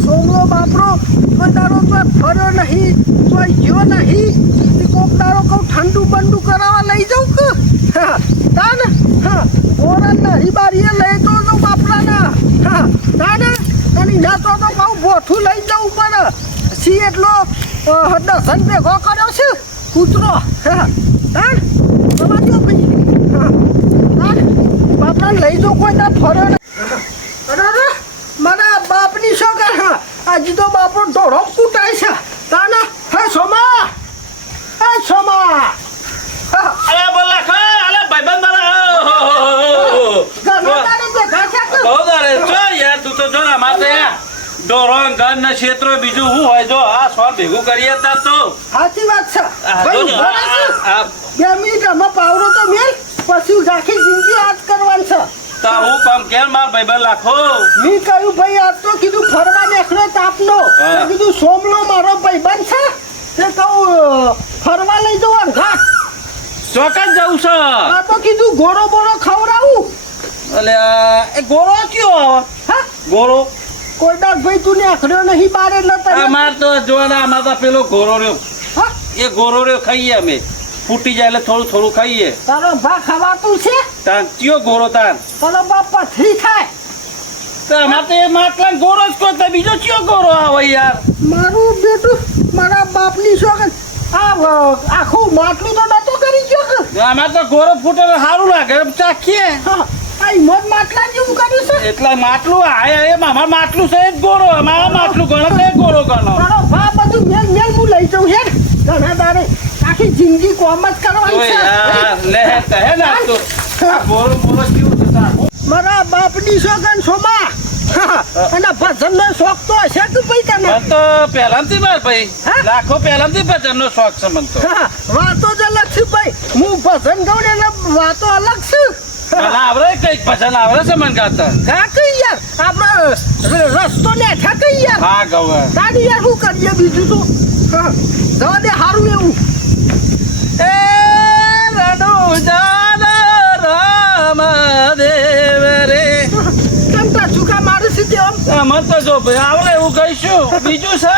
સોમલો બાપરો કોઈ દાડો તો ફર્યો નહીં તો ગયો નહીં કોક દાડો કહું ઠંડુ બંડુ કરાવવા લઈ જાઉં કે તાન ઓરા નહીં બારીએ લઈ તો બાપરાના તાન અને ના તો કહું બોઠું લઈ જવું પડે સી એટલો દર્શન ભેગો કર્યો છે કૂતરો તાન સમજો ભાઈ તાન બાપરાને લઈ જાઉં કોઈ ના ફર્યો નહીં અરે મારા બાપની છોકર આજે તો બાપો ઢોળો કૂટાય છે તાના હે સોમા અરે બોલા ખા અલે ભાઈબંધ મારા બહુ દારે છો યાર તું તો જો ને માતે ડોરો ગન ના ક્ષેત્રો બીજું શું હોય જો આ સોર ભેગું કરીએ તાર તો સાચી વાત છે ભાઈ 2 મિનિટ આમાં પાવરો તો મેલ પછી આખી જિંદગી આજ કરવાની છે તો હું કામ કેમ માર ભાઈબંધ લાખો મેં કહ્યું ભાઈ આજ તો કીધું ફરવા નીકળ્યો તાપનો કીધું સોમલો મારો ભાઈબંધ છે તે કહું ફરવા લઈ જવાનું ઘાટ ચોકન જવું છે આ તો કીધું ગોળો બોળો ખવડાવું એટલે એ ગોરો કયો હા ગોરો કોઈ દાડ ભાઈ તું નીકળ્યો નહીં બારે નતા અમાર તો જોવાના અમાર તો પેલો ગોરો રહ્યો હા એ ગોરો રહ્યો ખાઈએ અમે ફૂટી જાય એટલે થોડું થોડું ખાઈએ તારો ભા ખવાતું છે તાન કયો ગોરો તાન તારો બાપ પથરી થાય તો અમાર તો એ માટલા ગોરો જ કોતા બીજો કયો ગોરો આવે યાર મારું બેટું મારા બાપની શોખ આખું માટલું તો નતો કરી ગયો કે અમાર તો ગોરો ફૂટે સારું લાગે ચાખીએ આ મોજ માટલા જેવું કર્યું છે એટલે માટલું આયા એ મામા માટલું છે જ ગોરો અમારા માટલું ગણો તે ગોરો ગણો તારો ભા બધું મેલ મેલ હું લઈ જાઉં હેડ ઘણા દાડે આખી જિંદગી કોમ જ કરવાની ઓય છે યાર લે હે ના તો આ ગોરો મોરો કેવું છે તાર મારા બાપની શોખન સોમા અને ભજનનો શોખ તો હશે કે ભાઈ તને મને તો પહેલાથી માર ભાઈ હા? લાખો પહેલાથી ભજનનો શોખ છે મને તો વાતો જ અલગ છે ભાઈ હું ભજન ગાઉં ને વાતો અલગ છે મને આવડે કઈક ભજન આવડે છે મને ગાતા હા કઈ યાર આપણે રસ્તો ને થા કઈ યાર હા ગવે તારી યાર શું કરીએ બીજું તો જવા દે સારું એવું એ રડુ જાન રામ દેવ રે કંટા ચૂકા મારું છે તે આમ મત તો જો ભાઈ આવડે એવું કહીશું બીજું છે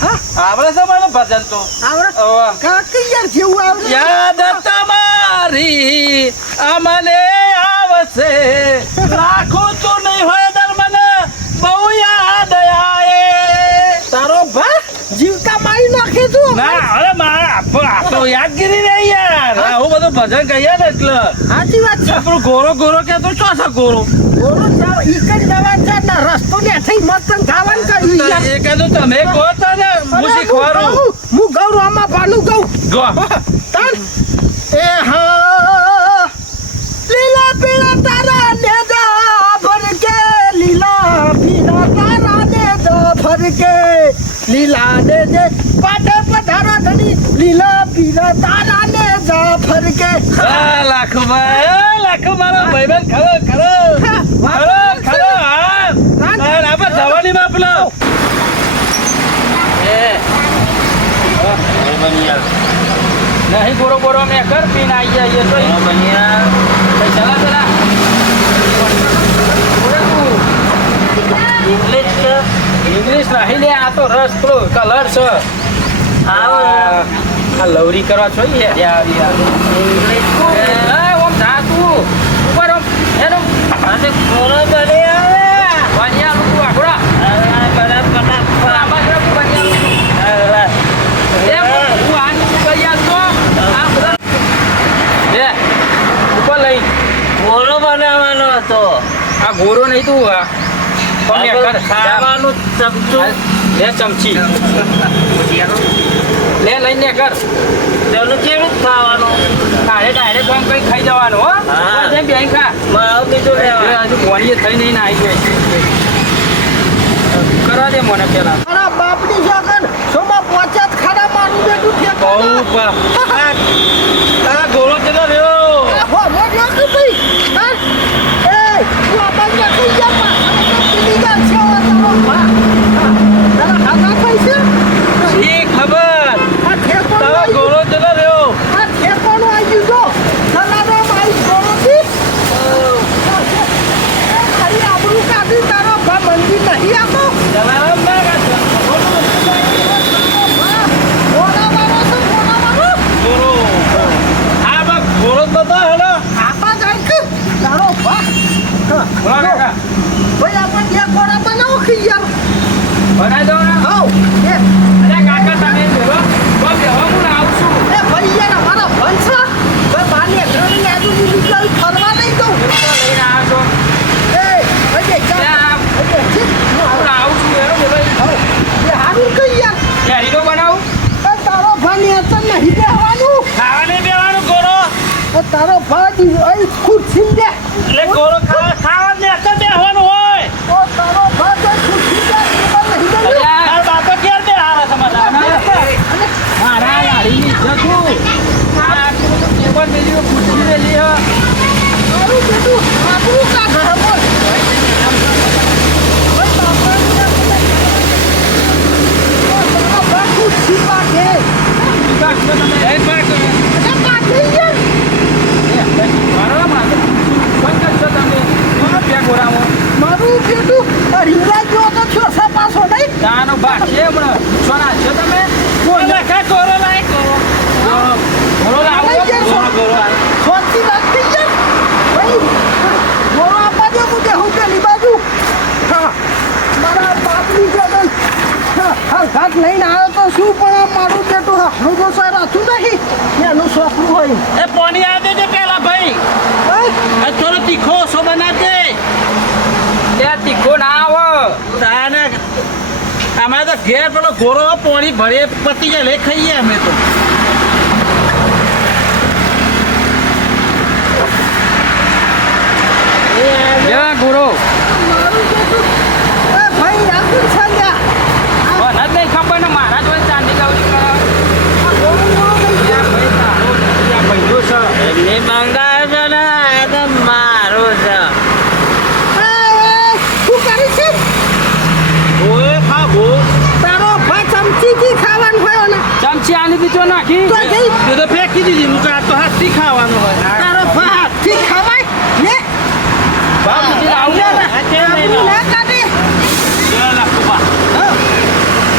હા આવડે છે મને ભજન તો આવડે ઓવા. કાકી યાર જેવું આવડે યાદ તમારી અમને આવશે લાખો તો નહીં હોય દર મને બહુ યાદ આવે તારો ભા જીવતા મારી નાખે તું ના અરે મારા આ તો યાદગીરી નહીં યાર હું બધું ભજન કહીએ ને એટલે સાચી વાત છે આપણું ગોરો ગોરો કે તો શું છે ગોરો બોલો જાવ ઈકન જવાન છે ને રસ્તો ને થઈ મત ખાવાનું કર્યું યાર એ કીધું તમે કહો તો ને હું શીખવાડું હું ગૌ આમાં પાલું ગૌ ગો તાન એ હા લીલા પીળા તારા ને જા ભરકે લીલા પીળા તારા ને જા ભરકે લીલા ને જે પાટે પધારા ધણી લીલા પીળા તારા ને જા ભરકે લાખ મારો ભાઈબંધ ખરો ખરો હા આપણે જવાની માં પેલો નહીં ગોરો ગોરો મેં કર પીને આવી જાય તો ચલા ચલા ઇંગ્લિશ નહીં લે આ તો રસ પેલો કલર છે આ લવરી કરવા છો ઓમ જા તું ઉપર ઓમ એનો અને ગોરો બને આવે વાણિયા લોકો આખડા ગોળો બનાવવાનો હતો આ ગોરો નહીં તું ખાવાનું ચમચું લે ચમચી લે લઈને કર તેનું કેવું ખાવાનું ડાયરેક્ટ આમ કઈ ખાઈ જવાનું હો હા. જેમ બેન ખા મારું બીજું લેવા હજુ મોડીએ થઈ નહીં ને આવી જાય કરવા દે મને પેલા મારા બાપની શાકન સોમાં પોચાત ખાડા મારું બેઠું છે બહુ આ ગોળો ચલો રહ્યો હો મોડ્યો કે ભાઈ હા એ તું આબાજ ના કઈ જા પા પીલી ગા છે ઓ તારો ભા તારા હાથા પૈસા શી ખબર આ ઠેકોનો તારો ગોળો ચલો રહ્યો આ ઠેકોનો આવી ગયો સલાનો માઈ ગોળો થી ખાલી આબરૂ કાઢી તારો ભા મંદિર નહીં આપો જલારામ ભાઈ આપણે બે કોરા બનાવો કે યાર બનાવી દો ને હાઉ એ અરે કાકા તમે બેહો તો બેહો હું આવું છું એ ભાઈ યાર અમારા ભણસા ભાઈ બાની ઘરની આજુબાજુ ફરવા લઈ દઉં લઈને આવ્યો છો એ ભાઈ ચા હું આવું છું યાર બોલો હાઉ એ હારું કઈ યાર કેરીનો બનાવું એ તારો ભાઈ અત્યારે નહીં બેહવાનું ખાવાને બેવાનું ગોરો એ તારો ભાઈ અહીં ખુરશી દે એટલે ગોરો ખાવા ને અત્યારે બેહવાનું હોય તો તારો ભાઈ ખુરશી દે એમાં નહીં બેહવું. તાર બાપા ક્યારે બે હારા તમારા મારા લાડીની ઇજ્જત હું આ ટેબલ મેલી ખુરશી મેલી હો મારું બેટું આપણું કા ઘર બોલ ભાઈ બાપાની તારો ભાઈ ખુરશી પાકે તમે એ પાકે યાર મારું બેટું રીંગણા જેવો તો છો સા પાછો નહીં ગોરો લાય ગોરો શાંતિ રાખતી યાર ભાઈ ગોળો આપવા દે હું બેહું પેલી બાજુ હા મારા બાપની જગન હા ઘાટ લઈને આવ્યો તો શું પણ આ મારું બેટું હારું તો સાર હતું નહીં એનું શોખનું હોય એ પાણી આ દેજે પેલા ભાઈ આ થોડો તીખો સો બનાવજે તીખો ના આવો તાને અમારે તો ઘેર પેલો ગોરો પાણી ભરે પતી જાય લે ખાઈએ અમે તો ગુરુ મારું બેટું એ ભાઈ રાખું છાંગ્યા મને જ નહીં ખબર ને મારા જોડે ચાંદી ગૌરી કરો આ ગોળો ભાઈઓ છે એમને મંગાવ્યો છે ને એ તો મારો છે શું કરી છે ઓએ ખાબો તારો ભાઈ ચમચીથી ખાવાનું હોય ને ચમચી આની બીજો નાખી તો જઈ એ તો ફેંકી દીધી મું આ તો હાથથી ખાવાનું હોય તારો ભાઈ હાથથી ખવાય ને બાપ બીજી આવું ને આપણું ના કાઢે લા કુબા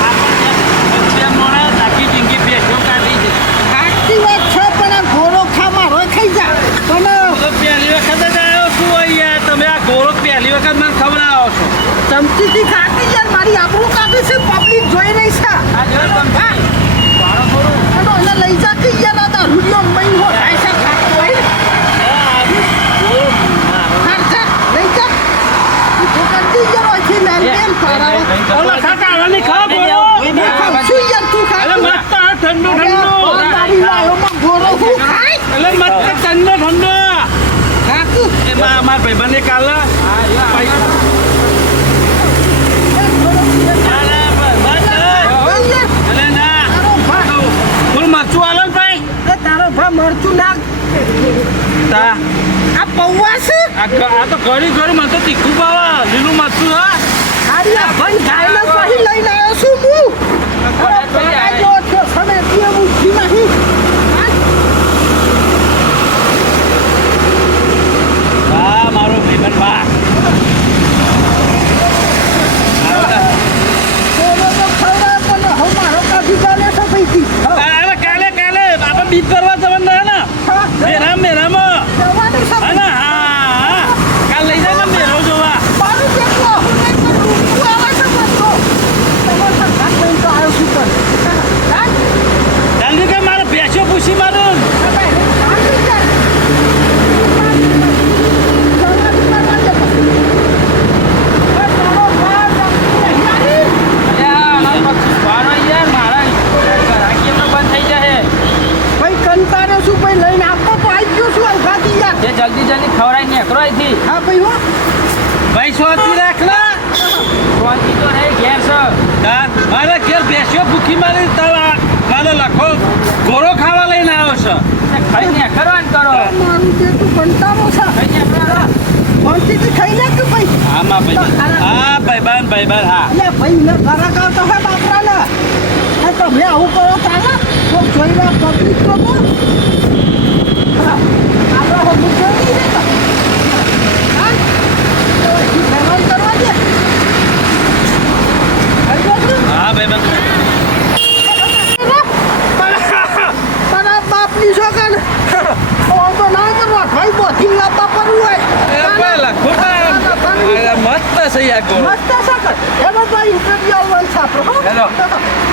આપણે મોણે આખી જિંદગી બેસ્યો કાઢી છે સાચી વાત છે પણ આ ઘોડો ખામાં રોય ખાઈ જા પણ તો પહેલી વખત જ આવ્યો છું અહીંયા તમે આ ગોરો પહેલી વખત મને ખવડાવો છો ચમચીથી ખાતી યાર મારી આપણું કાઢે છે પબ્લિક જોઈ રહી છે આ જો ચમચી પાડો થોડું અને એને લઈ જા કે યાર આ દારૂડિયો મઈ હો થાય છે ખાતું હોય ખર્ચા લઈ જા તું કરતી યાર ઓછી મેલ મેલ તારા ઓલા ખાતા આવાની ખાવ ગોરો શું યાર તું ખા અરે મસ્ત આ ઠંડુ ઠંડુ તારી લાયોમાં ઘોડો હું ખાય એટલે મસ્ત ઠંડો ઠંડો કાકુ એમાં અમાર ભાઈબંધે કાલ અલે ના ફૂલ મરચું આલો ને ભાઈ તારો ભા મરચું નાખ તા આ પૌવા છે આ તો ઘડી ઘડી મને તો તીખું ભાવે લીલું મરચું હા ખાલી આ ભાઈ ગાયને પછી લઈને આવ્યો છું હું પાડા જો છો સને તે ઉઠી નહીં હા મારો ભાઈબંધ બા તો ખવડા પણ હો મારો કાઢી ગાલે છે પૈકી અરે કાલે કાલે આપણે બીજ કરવા જવાનું ને મેરામાં જવાની છે હા હા કાલ લઈ જાય ને મેરો જોવા મારું કેટલો હું નહીં પણ તું આવે છે બધો તમારો સરકાર લઈને તો આવ્યો છું પણ હા જલ્દી કે મારે ભેંસો પૂછી મારું જલ્દી જલ્દી ખવડાવી નીકળો અહીંથી ભાઈ શાંતિ રાખલા શાંતિ તો રહે ઘેર છે મારે ઘેર ભેંસો ભૂખી મારી મારે લખો ગોળો ખાવા લઈને આવ્યો છે ખાઈ નીકળવાનું કરો ખાઈ નીકળો હા માં ભાઈ હા ભાઈબાન હા તમે આવું કરો તારા તો જોઈને પબ્લિક તો આપણા હોતું જોઈ નહીં દેતા હા તો એથી ભેગા કરવા દે હા ભાઈબાન તારા બાપની છોકરાને તો ના કરવા ભાઈ બોધી લાવવા પડવું હોય પેલા ખોટા છે યાર ગોળો. મસ્ત સકર એમાં ભાઈ ઇન્ટરવ્યુ આવવાનું છે આપણો હો? હેલો.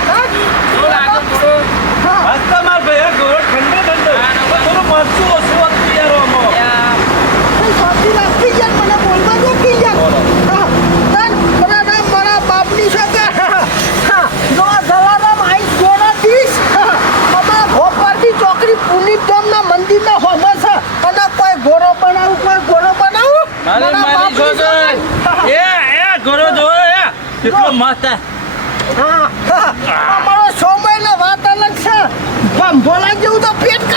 હા? શું લાગે થોડું? હા. મસ્ત માર ભાઈ આ ગોળો ઠંડો ઠંડો. થોડું મરચું ઓછું હતું યાર આમાં. યા, કઈ શાંતિ રાખી યાર, મને બોલવા દો કે યાર. બોલો. હા. તાન મારા નામ મારા બાપની છે. હા. જો આ જલારામ આઈસ જોડા દીશ. હા. અમારા ભોપાલની ચોકડી પુનિત ધામના મંદિરના હોમે છે. અને કોઈ ગોળો બનાવું, કોઈ ગોળો બનાવું. મારી મારા મારી બાપની છોકર. છોકરી. એ ગોળો જોવો એ. કેટલો મસ્ત હે. હા. હા. અમારો સમયનો વાત અલગ છે. ભોલા જેવું તો પેટ